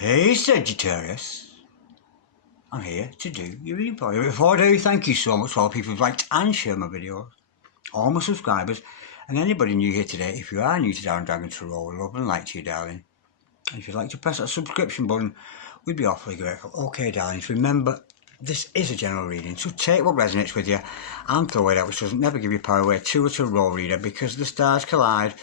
Hey Sagittarius, I'm here to do your reading for you. Before I do, thank you so much for all the people who've liked and shared my videos, all my subscribers, and anybody new here today. If you are new to Darren Dragon Tarot, love and like to you, darling. And if you'd like to press that subscription button, we'd be awfully grateful. Okay, darlings, remember, this is a general reading, so take what resonates with you and throw it out, which doesn't never give you power away to a tarot reader because the stars collide.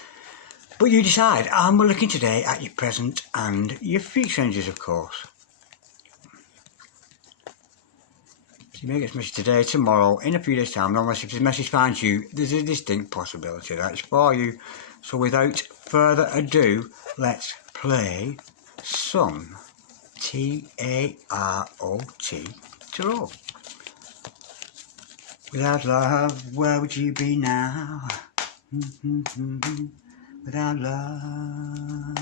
But you decide, and we're looking today at your present and your future energies, of course. So you may get a message today, tomorrow, in a few days' time, unless if this message finds you, there's a distinct possibility that it's for you. So without further ado, let's play some T-A-R-O-T tarot. Without love, where would you be now? Without love,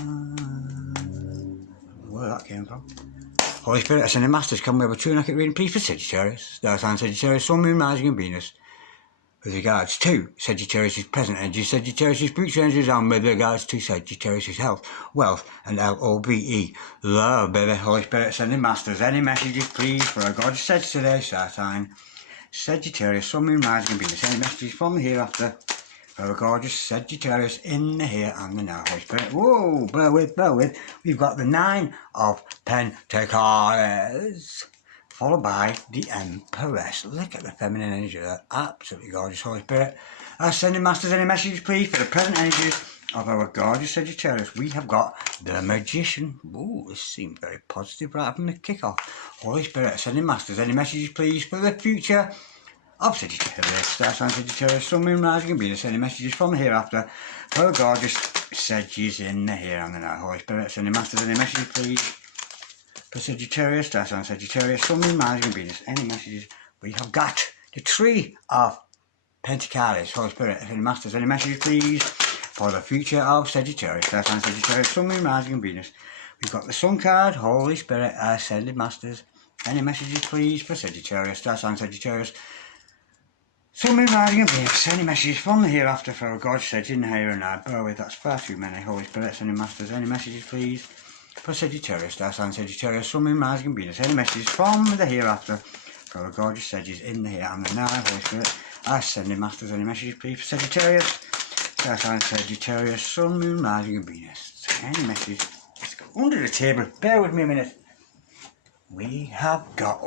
where that came from. Holy Spirit, Ascended Masters, come with a true and accurate reading, please, for Sagittarius, Star sign Sagittarius, Sun, Moon, Rising and Venus. With regards to Sagittarius' present energy, Sagittarius' future energies, and with regards to Sagittarius' health, wealth, and L-O-V-E, love, baby. Holy Spirit, Ascended Masters, any messages, please, for our gorgeous Sag today, Star sign Sagittarius, Sun, Moon, Rising and Venus. Any messages from the hereafter for our gorgeous Sagittarius in the here and the now. Holy Spirit, whoa, bear with. We've got the 9 of Pentacles, followed by the Empress. Look at the feminine energy there, absolutely gorgeous. Holy Spirit, Ascending Masters, any messages please for the present energies of our gorgeous Sagittarius? We have got the Magician. Ooh, this seems very positive right from the kick-off. Holy Spirit, Ascending Masters, any messages please for the future of Sagittarius, Star sign Sagittarius, Sun, Moon, Rising and Venus. Any messages from the hereafter for our gorgeous Saggies in the here and the now. Holy Spirit, Ascending Masters, any messages please for Sagittarius, Star sign Sagittarius, Sun, Moon, Rising and Venus. Any messages? We have got the 3 of Pentacles. Holy Spirit, Ascending Masters, any messages please for the future of Sagittarius, Star sign Sagittarius, Sun, Moon, Rising and Venus. We've got the Sun card. Holy Spirit, Ascending Masters, any messages please for Sagittarius, Star sign Sagittarius, Sun, Moon, Rising and Venus. Any messages from the hereafter for our God Sag in the here and now. Bear with, that's far too many. Holy Spirit, Ascending Masters, any messages please for Sagittarius, Star sign Sagittarius, Sun, Moon, Rising and Venus. Any messages from the hereafter for our gorgeous Sages in the here and the now. Holy Spirit, Ascending Masters, any messages please for Sagittarius, Star sign Sagittarius, Sun, Moon, Rising and Venus. Any messages? Let's go under the table. Bear with me a minute. We have got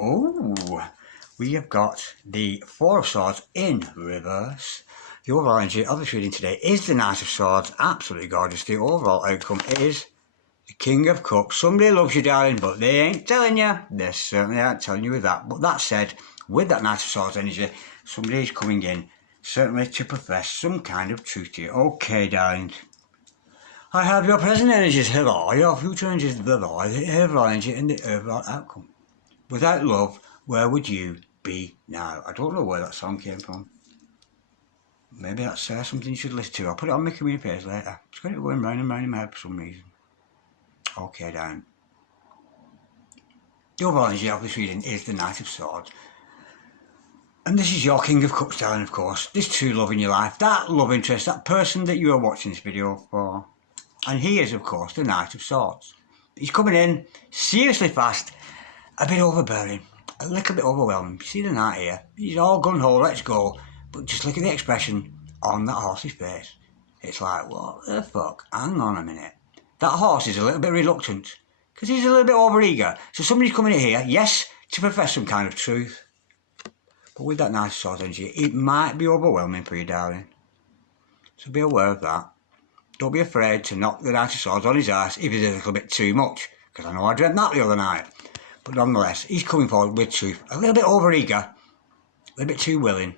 the 4 of Swords in reverse. The overall energy of this reading today is the Knight of Swords. Absolutely gorgeous. The overall outcome is the King of Cups. Somebody loves you, darling, but they ain't telling you. They certainly aren't telling you with that. But that said, with that Knight of Swords energy, somebody is coming in, certainly to profess some kind of truth to you. Okay, darling. I have your present energies, hello. Your future energies, hello. The overall energy and the overall outcome. Without love, where would you be now? I don't know where that song came from. Maybe that's something you should listen to. I'll put it on my community page later. It's going to go round and round in my head for some reason. Okay, down. The overall energy of this reading is the Knight of Swords. And this is your King of Cups, darling, of course. This true love in your life, that love interest, that person that you are watching this video for. And he is, of course, the Knight of Swords. He's coming in seriously fast, a bit overbearing, a little bit overwhelming. You see the knight here? He's all gun-ho, let's go. But just look at the expression on that horse's face. It's like, what the fuck? Hang on a minute. That horse is a little bit reluctant, because he's a little bit over-eager. So somebody's coming in here, yes, to profess some kind of truth. But with that Knight of Swords energy, it might be overwhelming for you, darling. So be aware of that. Don't be afraid to knock the Knight of Swords on his ass if he's a little bit too much, because I know I dreamt that the other night. But nonetheless, he's coming forward with truth. A little bit over-eager, a little bit too willing.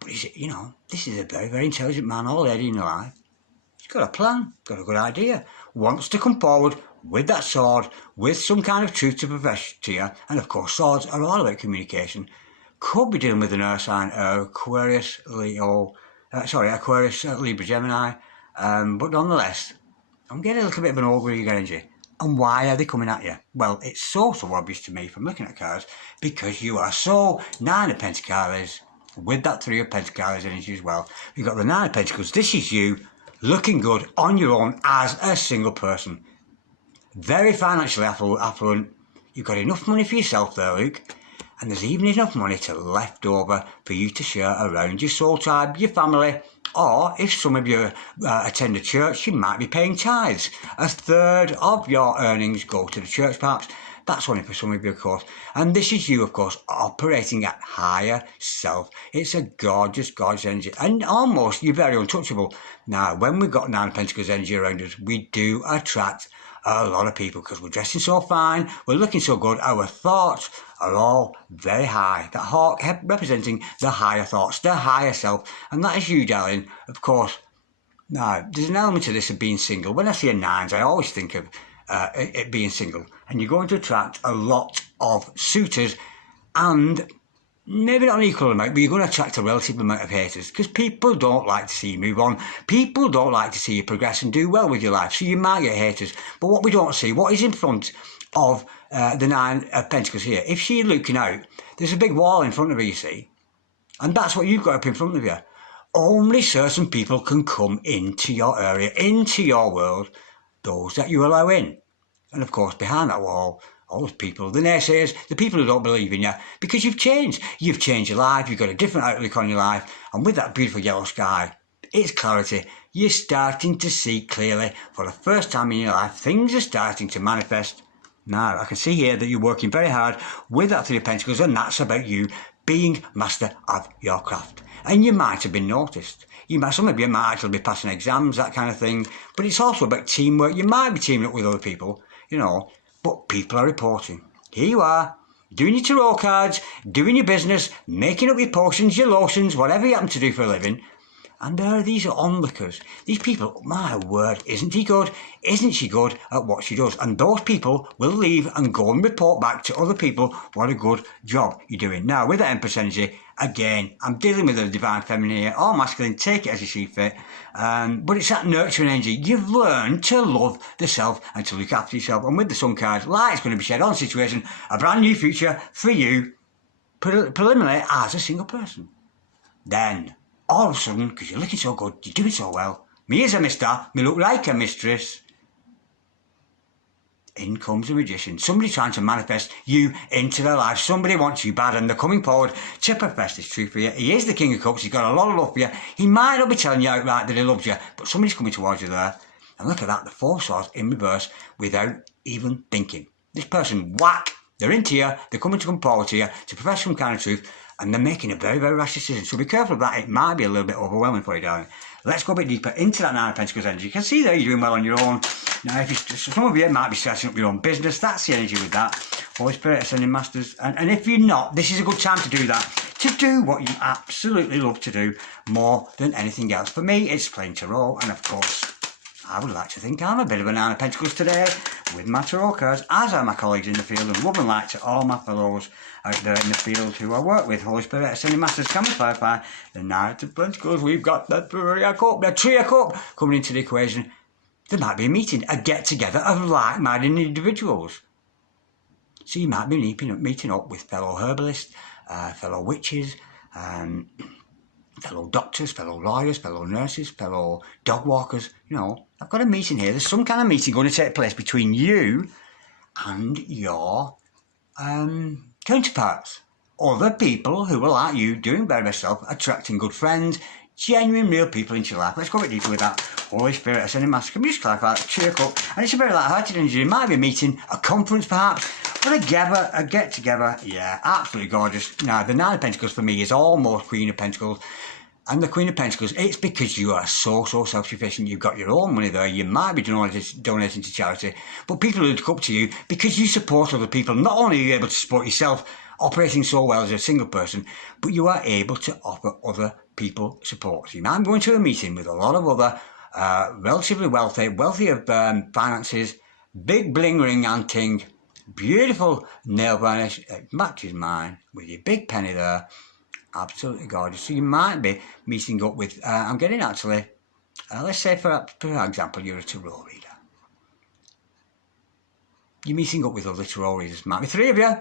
But he's, you know, this is a very, very intelligent man already in life. He's got a plan, got a good idea. Wants to come forward with that sword, with some kind of truth to profess to you. And of course, swords are all about communication. Could be dealing with an earth sign, Aquarius, Aquarius, Libra, Gemini. But nonetheless, I'm getting a little bit of an over-eager energy. And why are they coming at you? Well, it's so obvious to me from looking at cards, because you are so 9 of Pentacles, with that 3 of Pentacles energy as well. You've got the 9 of Pentacles. This is you looking good on your own as a single person. very financially affluent. You've got enough money for yourself there, Luke. And there's even enough money left over for you to share around your soul tribe, your family, or if some of you attend a church, you might be paying tithes. A third of your earnings go to the church, perhaps. That's only for some of you, of course. And this is you, of course, operating at higher self. It's a gorgeous, gorgeous energy. And almost, you're very untouchable. Now, when we've got Nine of Pentacles energy around us, we do attract a lot of people because we're dressing so fine, we're looking so good, our thoughts are all very high. That hawk representing the higher thoughts, the higher self. And that is you, darling, of course. Now, there's an element to this of being single. When I see a nines, I always think of it being single. And you're going to attract a lot of suitors and maybe not an equal amount, but you're going to attract a relative amount of haters because people don't like to see you move on. People don't like to see you progress and do well with your life. So you might get haters. But what we don't see, what is in front of the Nine of Pentacles here, if she's looking out, there's a big wall in front of her, you see. And that's what you've got up in front of you. Only certain people can come into your area, into your world, those that you allow in. And of course, behind that wall, all those people, the naysayers, the people who don't believe in you, because you've changed. You've changed your life, you've got a different outlook on your life, and with that beautiful yellow sky, it's clarity. You're starting to see clearly for the first time in your life. Things are starting to manifest. Now, I can see here that you're working very hard with that Three of Pentacles, and that's about you being master of your craft. And you might have been noticed. Some of you might actually be passing exams, that kind of thing, but it's also about teamwork. You might be teaming up with other people, but people are reporting. Here you are, doing your tarot cards, doing your business, making up your potions, your lotions, whatever you happen to do for a living. And there are these onlookers. These people, my word, isn't he good? Isn't she good at what she does? And those people will leave and go and report back to other people what a good job you're doing. Now, with that Empress energy, again, I'm dealing with the Divine Feminine here, or masculine, take it as you see fit. But it's that nurturing energy. You've learned to love the self and to look after yourself. And with the Sun cards, light's going to be shed on the situation, a brand new future for you, preliminary as a single person. Then, all of a sudden, because you're looking so good, you're doing so well, me as a mister, me look like a mistress, in comes a magician. Somebody trying to manifest you into their life. Somebody wants you bad and they're coming forward to profess this truth for you. He is the King of Cups. He's got a lot of love for you. He might not be telling you outright that he loves you, but somebody's coming towards you there. And look at that, the Four of Swords in reverse without even thinking. This person, whack, they're into you, they're coming to come forward to you to profess some kind of truth, and they're making a very, very rash decision. So be careful of that. It might be a little bit overwhelming for you, darling. Let's go a bit deeper into that Nine of Pentacles energy. You can see there you're doing well on your own. Now, some of you might be setting up your own business. That's the energy with that. Holy Spirit ascending masters. And if you're not, this is a good time to do that. To do what you absolutely love to do more than anything else. For me, it's playing tarot. And of course, I would like to think I'm a bit of a Nine of Pentacles today with my tarot cards, as are my colleagues in the field, and love and light to all my fellows out there in the field who I work with. Holy Spirit, Ascending Masters, can we clarify the Nine of Pentacles? We've got the Three of Cups coming into the equation. There might be a meeting, a get-together of like-minded individuals. So you might be meeting up with fellow herbalists, fellow witches, fellow doctors, fellow lawyers, fellow nurses, fellow dog walkers. I've got a meeting here. There's some kind of meeting going to take place between you and your counterparts. Other people who are like you, doing better themselves, attracting good friends, genuine, real people into your life. Let's go a bit deeper with that. Holy Spirit, Ascending Master. Can we just clarify that? Cheer up. And it's a very light-hearted energy. It might be a meeting, a conference perhaps, but a get-together. Yeah, absolutely gorgeous. Now, the Nine of Pentacles for me is almost Queen of Pentacles. And the Queen of Pentacles, it's because you are so self-sufficient. You've got your own money there. You might be donating to charity, but people look up to you because you support other people. Not only are you able to support yourself, operating so well as a single person, but you are able to offer other people support. So I'm going to a meeting with a lot of other relatively wealthy of finances, big bling ring and ting, beautiful nail varnish. It matches mine with your big penny there. Absolutely gorgeous. So you might be meeting up with, I'm getting actually, let's say for example, you're a tarot reader. You're meeting up with other tarot readers. Might be three of you.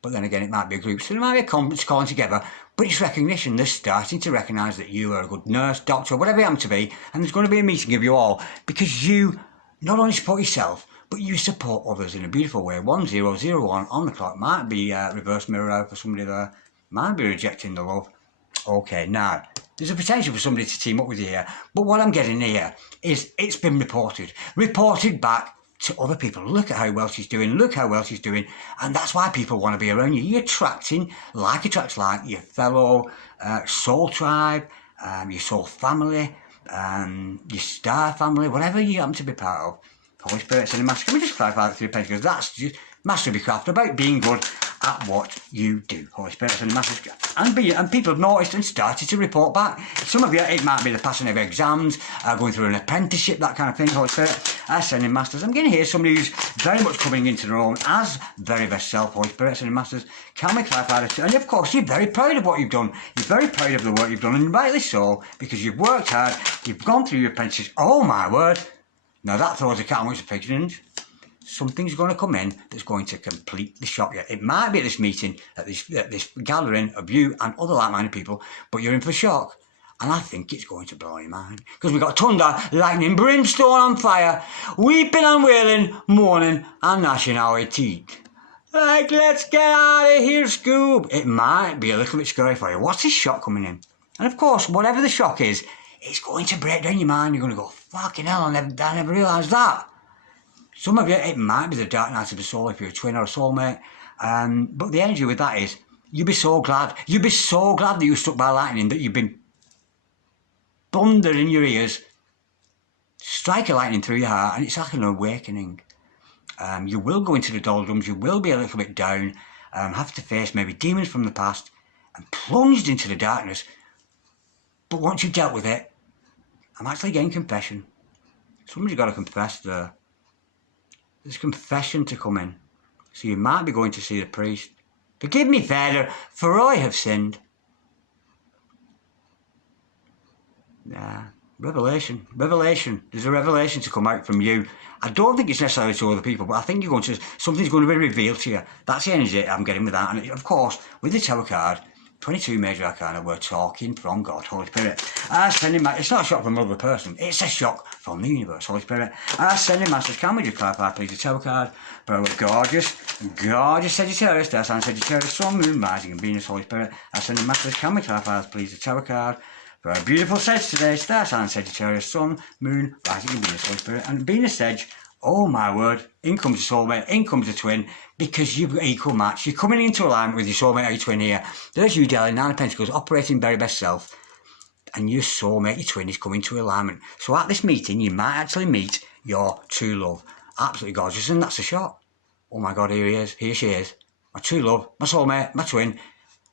But then again, it might be a group. So there might be a conference calling together. But it's recognition. They're starting to recognise that you are a good nurse, doctor, whatever you happen to be. And there's going to be a meeting of you all. Because you not only support yourself, but you support others in a beautiful way. 1001 on the clock might be reverse mirror out for somebody there, might be rejecting the love. Okay, now, there's a potential for somebody to team up with you here, but what I'm getting here is it's been reported back to other people. Look at how well she's doing, and that's why people want to be around you. You're attracting, like attracts like, your fellow soul tribe, your soul family, your star family, whatever you happen to be part of. Holy Spirit and the Master. Can we just clarify that through the Pentacles? That's just masterly craft, about being good at what you do. Holy Spirit and the Master. And people have noticed and started to report back. Some of you, it might be the passing of exams, going through an apprenticeship, that kind of thing. Holy Spirit, Ascending Masters. I'm getting here somebody who's very much coming into their own as very best self. Holy Spirit, Ascending Masters. Can we clarify this? And of course, you're very proud of what you've done. You're very proud of the work you've done, and rightly so, because you've worked hard, you've gone through your apprenticeship. Oh my word. Now that throws a cat amongst the pigeons. Something's going to come in that's going to completely shock you. It might be at this meeting, at this gathering of you and other like-minded people, but you're in for shock. And I think it's going to blow your mind. Because we've got thunder, lightning, brimstone on fire, weeping and wailing, mourning and gnashing our teeth. Like, let's get out of here, Scoob. It might be a little bit scary for you. What's this shock coming in? And of course, whatever the shock is, it's going to break down your mind. You're going to go, fucking hell, I never realised that. Some of you, it might be the dark night of the soul if you're a twin or a soulmate. But the energy with that is, you'd be so glad. You'd be so glad that you were struck by lightning, that you've been thunder in your ears, strike a lightning through your heart, and it's like an awakening. You will go into the doldrums, you will be a little bit down, have to face maybe demons from the past, and plunged into the darkness. But once you've dealt with it, I'm actually getting confession. Somebody's got to confess there. There's confession to come in. So you might be going to see the priest. Forgive me, Father, for I have sinned. Yeah, revelation. There's a revelation to come out from you. I don't think it's necessarily to other people, but I think something's going to be revealed to you. That's the energy I'm getting with that. And of course, with the Tower card, 22 major arcana, we're talking from God, Holy Spirit. Ascending Masters, it's not a shock from another person, it's a shock from the universe, Holy Spirit. Ascending Masters, can we just clarify, please, the Tower card? But we're gorgeous Sagittarius, star sign Sagittarius, Sun, Moon, Rising, and Venus, Holy Spirit. Ascending Masters, can we clarify, please, the Tower card? For a beautiful Sag today, star sign Sagittarius, Sun, Moon, Rising, and Venus, Holy Spirit. And Venus Sag, oh my word, in comes a soulmate, in comes a twin, because you've got equal match. You're coming into alignment with your soulmate or your twin here. There's you, darling, Nine of Pentacles, operating very best self. And your soulmate, your twin, is coming to alignment. So at this meeting, you might actually meet your true love. Absolutely gorgeous, and that's a shot. Oh my God, here he is, here she is. My true love, my soulmate, my twin.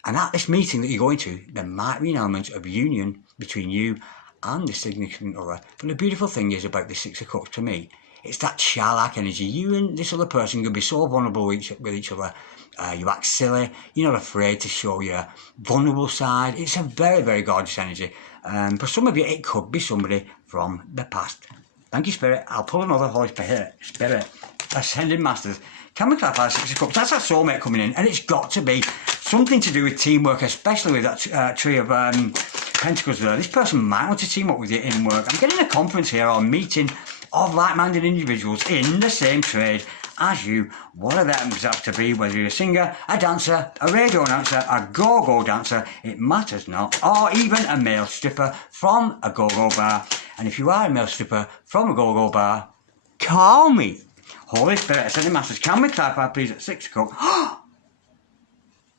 And at this meeting that you're going to, there might be an element of union between you and the significant other. But the beautiful thing is about the Six of Cups to me, it's that childlike energy. You and this other person can be so vulnerable with each other. You act silly. You're not afraid to show your vulnerable side. It's a very, very gorgeous energy. For some of you, it could be somebody from the past. Thank you, Spirit. I'll pull another Holy Spirit. Ascending Masters. Can we clarify 6 of Cups? That's that soulmate coming in, and it's got to be something to do with teamwork, especially with that Tree of Pentacles there. This person might want to team up with you in work. I'm getting a conference here or a meeting of like-minded individuals in the same trade as you, whatever that happens to be, whether you're a singer, a dancer, a radio announcer, a go-go dancer, it matters not, or even a male stripper from a go-go bar. And if you are a male stripper from a go-go bar, call me. Holy Spirit, Ascending Masters, can we clarify please at 6 o'clock?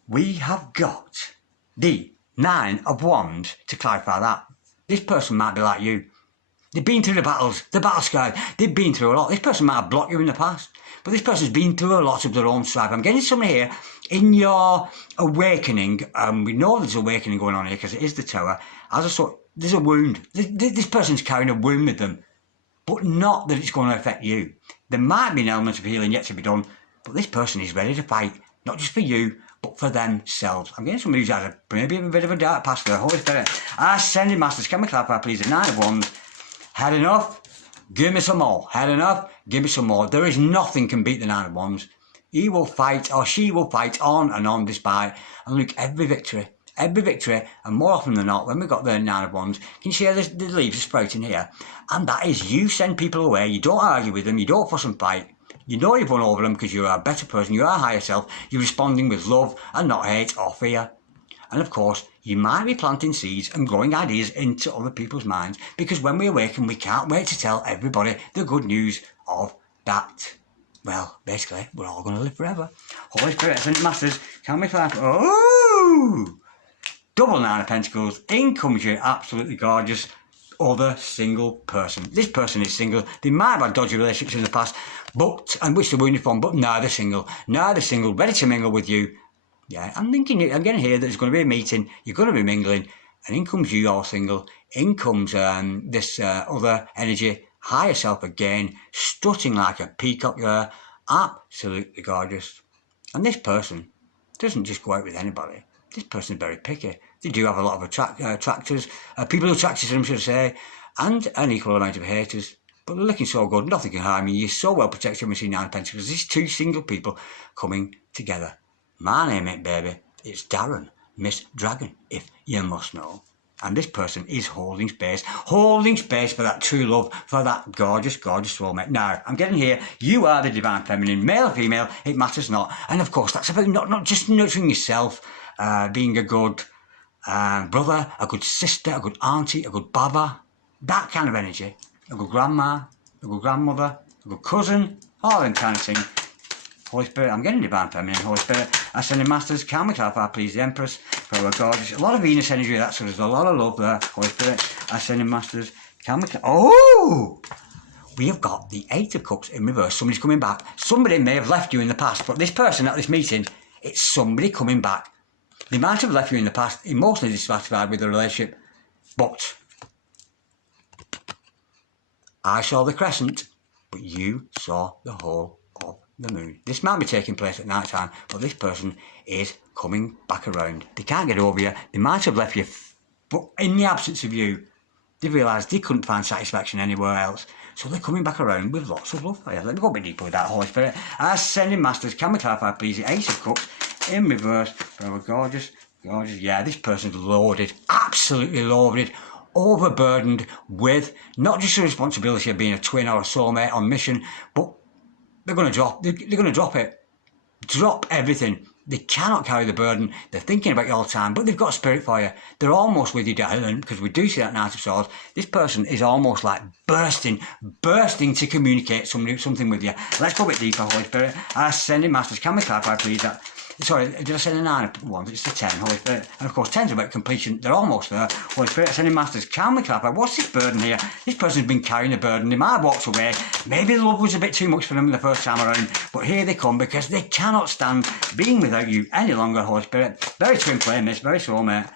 We have got the 9 of Wands to clarify that. This person might be like you. They've been through the battles, the battle sky. They've been through a lot. This person might have blocked you in the past, but this person's been through a lot of their own strife. I'm getting somebody here in your awakening. We know there's awakening going on here because it is the Tower. As I saw, there's a wound. This person's carrying a wound with them, but not that it's going to affect you. There might be an element of healing yet to be done, but this person is ready to fight, not just for you, but for themselves. I'm getting somebody who's had maybe a bit of a dark past there. Holy Spirit, Ascending Masters, can we clarify please the 9 of Wands? Had enough? Give me some more. Had enough? Give me some more. There is nothing can beat the 9 of Wands. He will fight, or she will fight on and on despite. And look, every victory, and more often than not, when we've got the 9 of Wands, can you see how the leaves are sprouting here? And that is, you send people away, you don't argue with them, you don't fuss and fight, You know you've won over them because you're a better person, you're a higher self, you're responding with love and not hate or fear. And of course, you might be planting seeds and growing ideas into other people's minds, because when we awaken, we can't wait to tell everybody the good news of that. Well, basically, we're all going to live forever. Holy Spirit, Ascended Masters, can we clap? Oh! Double Nine of Pentacles, in comes your absolutely gorgeous other single person. This person is single. They might have had dodgy relationships in the past, and which they're wounded from, but now they're single. Now they're single, ready to mingle with you. Yeah, I'm getting here that there's going to be a meeting, you're going to be mingling, and in comes you all single. In comes this other energy, higher self again, strutting like a peacock there, absolutely gorgeous. And this person doesn't just go out with anybody. This person is very picky. They do have a lot of attractors, people who attract to them, should I say, and an equal amount of haters. But they're looking so good, nothing can harm you. You're so well protected when we see Nine of Pentacles. These two single people coming together. My name ain't baby, it's Darren, Miss Dragon, if you must know. And this person is holding space for that true love, for that gorgeous, gorgeous soulmate. Now, I'm getting here, you are the Divine Feminine, male or female, it matters not. And of course, that's about not just nurturing yourself, being a good brother, a good sister, a good auntie, a good baba, that kind of energy. A good grandma, a good grandmother, a good cousin, all them kind of things. Holy Spirit, I'm getting Divine Feminine, Holy Spirit, Ascending Masters, can we clarify please the Empress, for our gorgeous, a lot of Venus energy, that, so there's a lot of love there, Holy Spirit, Ascending Masters, can we, oh! We have got the Eight of Cups in reverse, somebody's coming back, somebody may have left you in the past, but this person at this meeting, it's somebody coming back. They might have left you in the past, emotionally dissatisfied with the relationship, but I saw the crescent, but you saw the whole of the moon. This might be taking place at night time, but this person is coming back around. They can't get over you. They might have left you, but in the absence of you, they realised they couldn't find satisfaction anywhere else. So they're coming back around with lots of love for you. Let me go a bit deeper with that, Holy Spirit. Ascending Masters, can we clarify please the Ace of Cups in reverse for our gorgeous, gorgeous, yeah, this person's loaded, absolutely loaded, overburdened with not just the responsibility of being a twin or a soulmate on mission, but they're going to drop it. Drop everything. They cannot carry the burden. They're thinking about you all the time, but they've got a spirit for you. They're almost with you, darling, because we do see that Knight of Swords. This person is almost like bursting to communicate something with you. Let's go a bit deeper, Holy Spirit. Ascending Masters, can we clarify, please, that... Sorry, did I say the 9 of Wands? It's the 10, Holy Spirit. And of course, 10's about completion. They're almost there. Holy Spirit, Ascending Masters, can we clarify? What's this burden here? This person's been carrying a burden. They might have walked away. Maybe the love was a bit too much for them the first time around. But here they come because they cannot stand being without you any longer, Holy Spirit. Very twin flame, this. Very soulmate.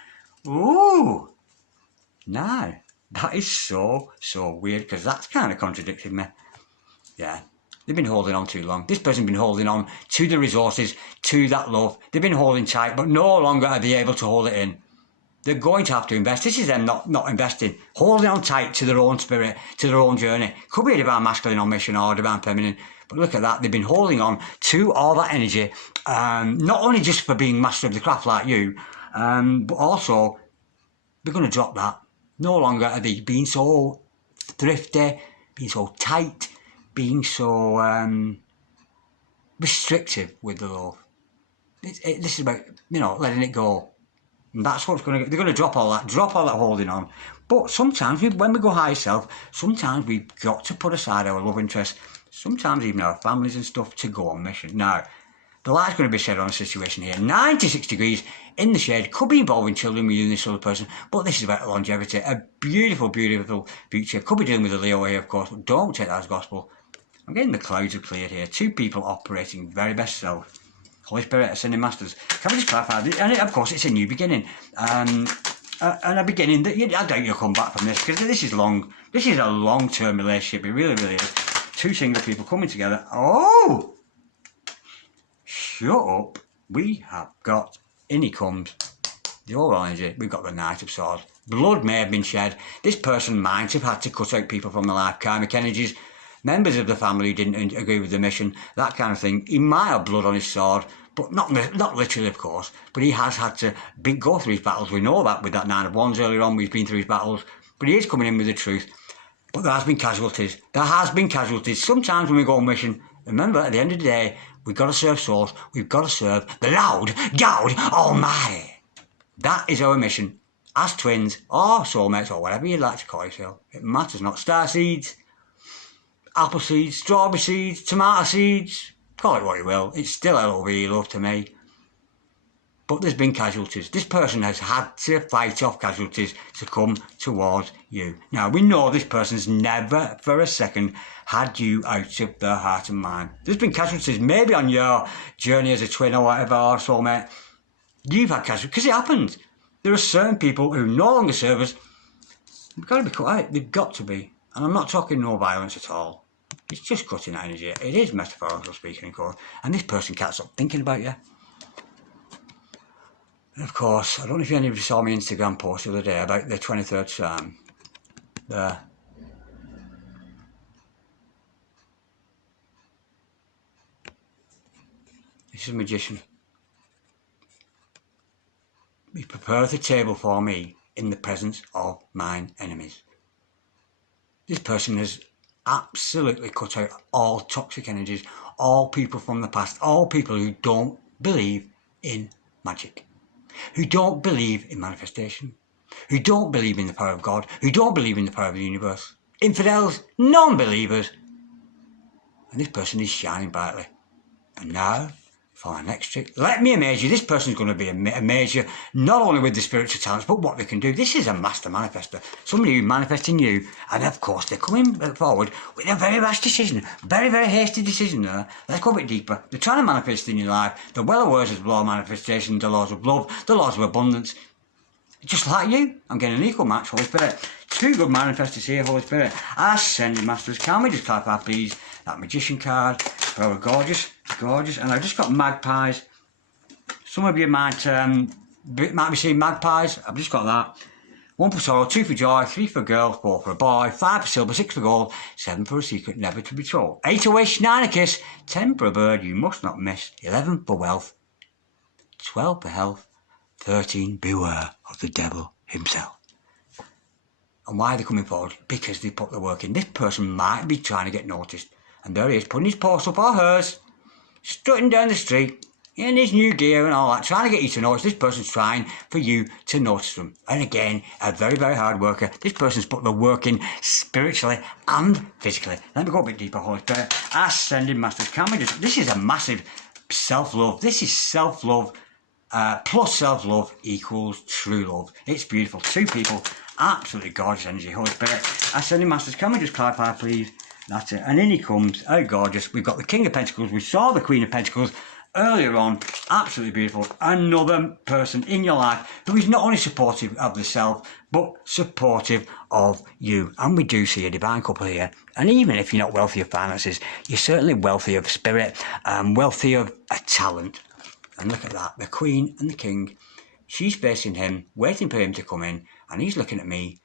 Ooh. Now, that is so weird because that's kind of contradicted me. Yeah. They've been holding on too long. This person's been holding on to the resources, to that love. They've been holding tight, but no longer are they able to hold it in. They're going to have to invest. This is them not investing. Holding on tight to their own spirit, to their own journey. Could be a Divine Masculine on mission or a Divine Feminine. But look at that. They've been holding on to all that energy. Not only just for being master of the craft like you, but also they're going to drop that. No longer are they being so thrifty, being so tight, being so restrictive with the love. This is about, letting it go. And that's what's going to... They're going to drop all that holding on. But sometimes, when we go higher self, sometimes we've got to put aside our love interests, sometimes even our families and stuff, to go on mission. Now, the light's going to be shed on a situation here. 96 degrees in the shade, could be involving children with you and this other person, but this is about longevity. A beautiful, beautiful future. Could be dealing with a Leo here, of course, but don't take that as gospel. I'm getting the clouds have cleared here. Two people operating very best self. Holy Spirit, Ascending Masters. Can we just clarify? And of course, it's a new beginning. And a beginning that I doubt you'll come back from this, because this is long. This is a long-term relationship. It really, really is. Two single people coming together. Oh! Shut up. We have got, in he comes, the overall energy. We've got the Knight of Swords. Blood may have been shed. This person might have had to cut out people from their life. Karmic energies. Members of the family who didn't agree with the mission, that kind of thing. He might have blood on his sword, but not literally, of course. But he has had to go through his battles. We know that with that 9 of Wands earlier on. He's been through his battles. But he is coming in with the truth. But there has been casualties. There has been casualties. Sometimes when we go on mission, Remember, at the end of the day, we've got to serve souls. We've got to serve the Lord God Almighty. That is our mission. As twins, or soulmates, or whatever you'd like to call yourself. It matters not. Star seeds, apple seeds, strawberry seeds, tomato seeds, call it what you will. It's still LOV love to me. But there's been casualties. This person has had to fight off casualties to come towards you. Now, we know this person's never for a second had you out of their heart and mind. There's been casualties, maybe on your journey as a twin or whatever, or soulmate. You've had casualties, because it happens. There are certain people who no longer serve us. We've got to be cut out. They've got to be. And I'm not talking no violence at all. It's just cutting that energy. It is metaphorical speaking, of course. And this person can't stop thinking about you. And of course, I don't know if anybody saw my Instagram post the other day about the 23rd Psalm. There. This is a magician. He prepares a table for me in the presence of mine enemies. This person has absolutely cut out all toxic energies, all people from the past, all people who don't believe in magic, who don't believe in manifestation, who don't believe in the power of God, who don't believe in the power of the universe, infidels, non-believers. And this person is shining brightly. And now, for our next trick, let me amaze you. This person's going to be amaze you, not only with the spiritual talents, but what they can do. This is a master manifester. Somebody who's manifesting you, and of course, they're coming forward with a very rash decision. Very, very hasty decision there. Let's go a bit deeper. They're trying to manifest in your life. They're well aware of the law of manifestation, the laws of love, the laws of abundance. Just like you, I'm getting an equal match, Holy Spirit. Two good manifestors here, Holy Spirit. Ascending Masters, can we just clarify, please, that Magician card? Oh, gorgeous, gorgeous. And I've just got magpies. Some of you might be seeing magpies. I've just got that. 1 for sorrow, 2 for joy, 3 for girl, 4 for a boy, 5 for silver, 6 for gold, 7 for a secret never to be told, 8 a wish, 9 a kiss, 10 for a bird you must not miss, 11 for wealth, 12 for health, 13 beware of the devil himself. And why are they coming forward? Because they put the work in. This person might be trying to get noticed. And there he is, putting his post up, or hers, strutting down the street, in his new gear and all that, trying to get you to notice. This person's trying for you to notice them. And again, a very, very hard worker. This person's put the work in spiritually and physically. Let me go a bit deeper, Holy Spirit. Ascending Masters, can we just... This is a massive self-love. This is self-love. Plus self-love equals true love. It's beautiful. Two people, absolutely gorgeous energy. Holy Spirit, Ascending Masters, can we just clarify, please? That's it. And in he comes. How gorgeous. We've got the King of Pentacles. We saw the Queen of Pentacles earlier on. Absolutely beautiful. Another person in your life who is not only supportive of the self, but supportive of you. And we do see a divine couple here. And even if you're not wealthy of finances, you're certainly wealthy of spirit, wealthy of a talent. And look at that. The Queen and the King. She's facing him, waiting for him to come in. And he's looking at me.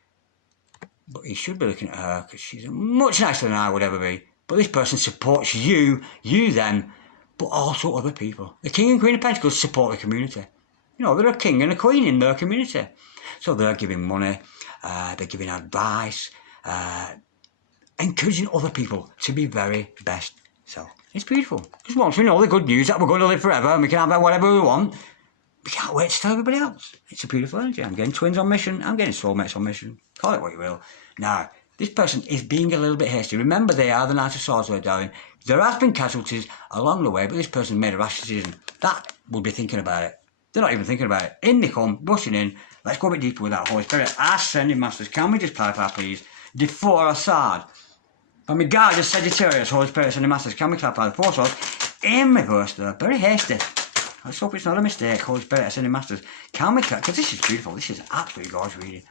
But he should be looking at her, because she's much nicer than I would ever be. But this person supports you, them, but also other people. The King and Queen of Pentacles support the community. You know, they're a king and a queen in their community. So they're giving money, they're giving advice, encouraging other people to be very best self. It's beautiful. Because once we know the good news that we're going to live forever and we can have whatever we want, we can't wait to tell everybody else. It's a beautiful energy. I'm getting twins on mission. I'm getting soulmates on mission. Call it what you will. Now, this person is being a little bit hasty. Remember, they are the Knight of Swords, darling. There has been casualties along the way, but this person made a rash decision. That will be thinking about it. They're not even thinking about it. In they come, rushing in. Let's go a bit deeper with that, Holy Spirit. Ascending Masters, can we just clarify, please? The Four of Swords. From my guide, the Sagittarius, Holy Spirit, Ascending Masters, can we clarify the Four of Swords? In reverse there. Very hasty. Let's hope it's not a mistake, Holy Spirit, Ascending Masters. Can we, because this is beautiful, this is absolutely gorgeous reading.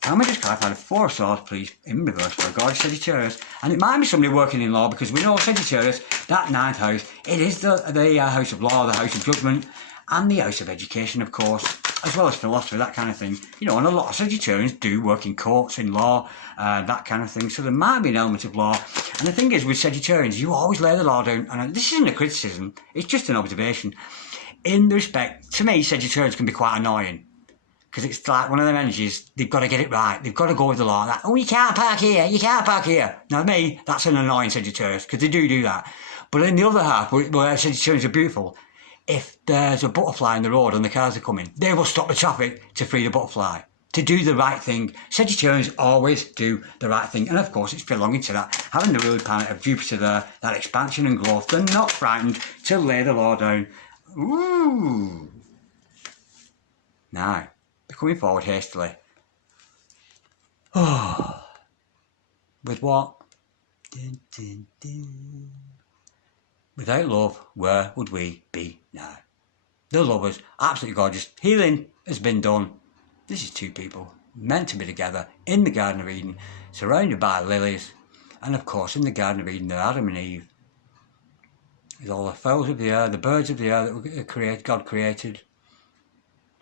Can we just clarify the Four of Swords, please, in reverse for a gorgeous Sagittarius? And it might be somebody working in law, because we know Sagittarius, that ninth house, it is the house of law, the house of judgment, and the house of education, of course, as well as philosophy, that kind of thing. You know, and a lot of Sagittarians do work in courts, in law, that kind of thing. So there might be an element of law. And the thing is, with Sagittarians, you always lay the law down. And this isn't a criticism, it's just an observation. In the respect, to me, Sagittarians can be quite annoying. Because it's like one of them energies, they've got to get it right. They've got to go with the law. Like, oh, you can't park here. You can't park here. Now, me, that's an annoying Sagittarius, because they do that. But in the other half, where Sagittarius are beautiful, if there's a butterfly in the road and the cars are coming, they will stop the traffic to free the butterfly, to do the right thing. Sagittarians always do the right thing. And of course, it's belonging to that, having the ruling planet of Jupiter there, that expansion and growth. They're not frightened to lay the law down. Ooh. Now, they're coming forward hastily. Oh. With what? Dun, dun, dun. Without love, where would we be now? The lovers, absolutely gorgeous. Healing has been done. This is two people meant to be together in the Garden of Eden, surrounded by lilies, and of course in the Garden of Eden, they're Adam and Eve. With all the fowls of the air, the birds of the air that God created,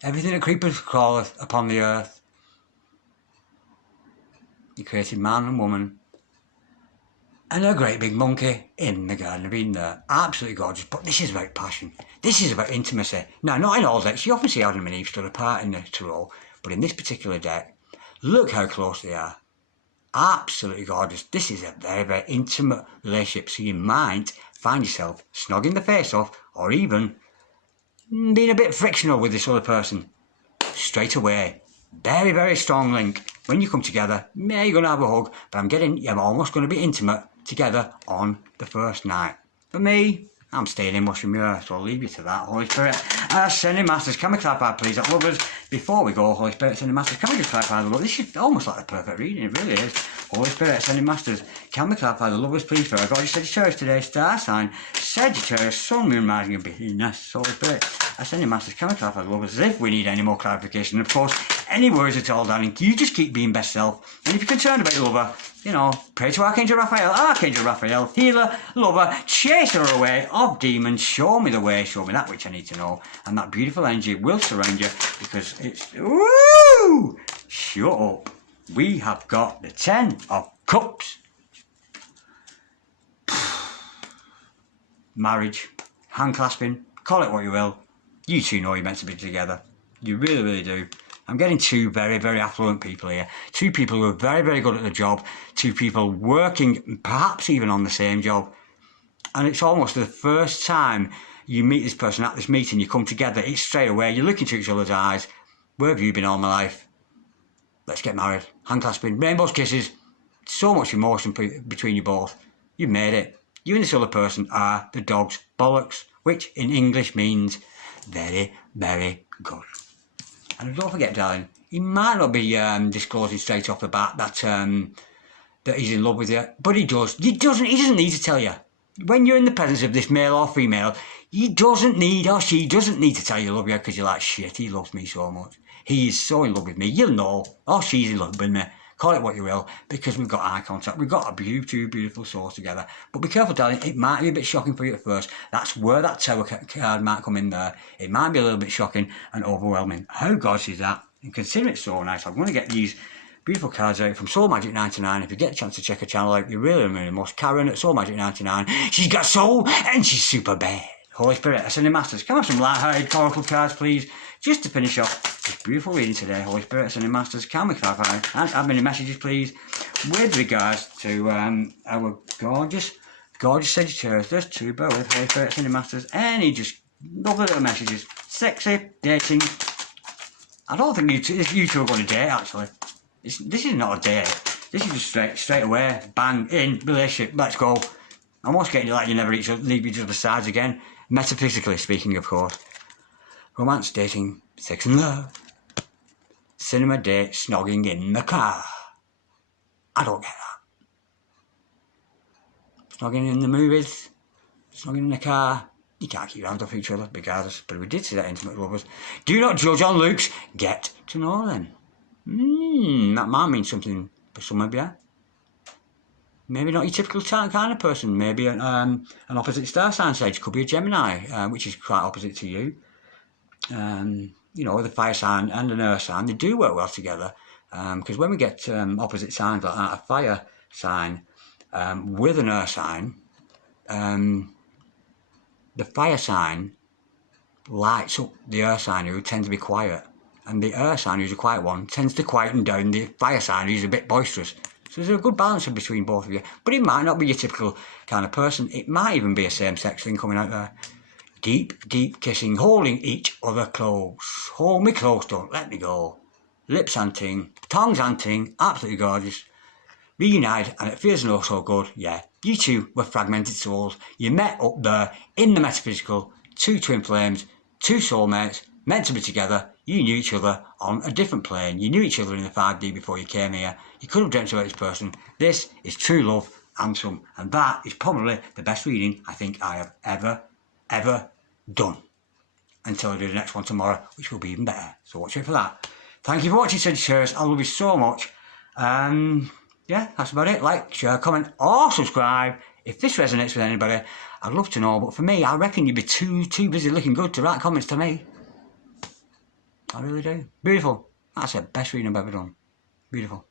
everything that creepeth crawleth upon the earth. He created man and woman, and a great big monkey in the Garden of Eden there. Absolutely gorgeous. But this is about passion. This is about intimacy. Now, not in all decks. You often see Adam and Eve stood apart in the tarot. But in this particular deck, look how close they are. Absolutely gorgeous. This is a very, very intimate relationship. So you might find yourself snogging the face off, or even being a bit frictional with this other person. Straight away. Very, very strong link. When you come together, yeah, you're going to have a hug. But I'm getting, you're almost going to be intimate together on the first night. For me, I'm staying in Mushroom Earth, so I'll leave you to that. Holy Spirit, Ascending Masters, can we clarify please that lovers, before we go, Holy Spirit, Ascending Masters, can we just clarify the love? This is almost like the perfect reading, it really is. Holy Spirit, Ascending Masters, can we clarify the lovers please for our gorgeous Sagittarius today, star sign, Sagittarius, Sun, Moon, Rising and Venus, Holy Spirit, Ascending Masters, can we clarify the lovers, if we need any more clarification, of course, any words at all, darling, you just keep being best self, and if you're concerned about your lover, you know, pray to Archangel Raphael, healer, lover, chaser away of demons, show me the way, show me that which I need to know, and that beautiful energy will surround you, because it's, woo, shut up, we have got the 10 of Cups, marriage, hand clasping, call it what you will, you two know you're meant to be together, you really, really do. I'm getting two very, very affluent people here. Two people who are very, very good at the job. Two people working, perhaps even on the same job. And it's almost the first time you meet this person at this meeting, you come together, it's straight away, you look into each other's eyes. Where have you been all my life? Let's get married. Hand clasping, rainbows, kisses. So much emotion between you both. You've made it. You and this other person are the dog's bollocks, which in English means very, very good. And don't forget, darling, he might not be disclosing straight off the bat that that he's in love with you, but he does. He doesn't need to tell you. When you're in the presence of this male or female, he doesn't need, or she doesn't need to tell you love you, because you're like, shit, he loves me so much. He is so in love with me. You'll know, or she's in love with me. Call it what you will, because we've got eye contact. We've got a two beautiful souls together. But be careful, darling. It might be a bit shocking for you at first. That's where that Tower card might come in there. It might be a little bit shocking and overwhelming. How gorgeous is that? And consider it so nice. I'm going to get these beautiful cards out from Soul Magic 99. If you get a chance to check her channel out, you really must. Karen at Soul Magic 99. She's got soul and she's super bad. Holy Spirit, Ascending Masters, can I have some light-hearted oracle cards, please? Just to finish off this beautiful reading today, Holy Spirit, Ascending Masters, can we clarify and add many messages, please, with regards to our gorgeous Sagittarius. There's two, bear with Holy Spirit, Ascending Masters, any just lovely little messages. Sexy, dating. I don't think you two are going to date, actually. This is not a date. This is just straight away, bang, in, relationship, let's go. I'm almost getting like you never leave each other's sides again. Metaphysically speaking, of course. Romance, dating, sex and love. Cinema date, snogging in the car. I don't get that. Snogging in the movies, snogging in the car. You can't keep your hands off each other, regardless. But we did see that intimate lovers. Do not judge on looks, get to know them. That might mean something for some of you. Maybe not your typical kind of person. Maybe an opposite star sign sage. Could be a Gemini, which is quite opposite to you. You know, the fire sign and an earth sign, they do work well together. Because when we get opposite signs like that, a fire sign with an earth sign, the fire sign lights up the earth sign, who tend to be quiet. And the earth sign, who's a quiet one, tends to quieten down the fire sign, who's a bit boisterous. So there's a good balance between both of you. But it might not be your typical kind of person. It might even be a same-sex thing coming out there. Deep, deep kissing, holding each other close. Hold me close, don't let me go. Lips hunting, tongues hunting, absolutely gorgeous. Reunited, and it feels no so good. Yeah, you two were fragmented souls. You met up there in the metaphysical, two twin flames, two soulmates, meant to be together. You knew each other on a different plane. You knew each other in the 5D before you came here. You could have dreamt about this person. This is true love and some. And that is probably the best reading I think I have ever done. Until I do the next one tomorrow, which will be even better. So watch out for that. Thank you for watching, Sagittarius. I love you so much. Yeah, that's about it. Like, share, comment, or subscribe. If this resonates with anybody, I'd love to know. But for me, I reckon you'd be too busy looking good to write comments to me. I really do. Beautiful. That's the best reading I've ever done. Beautiful.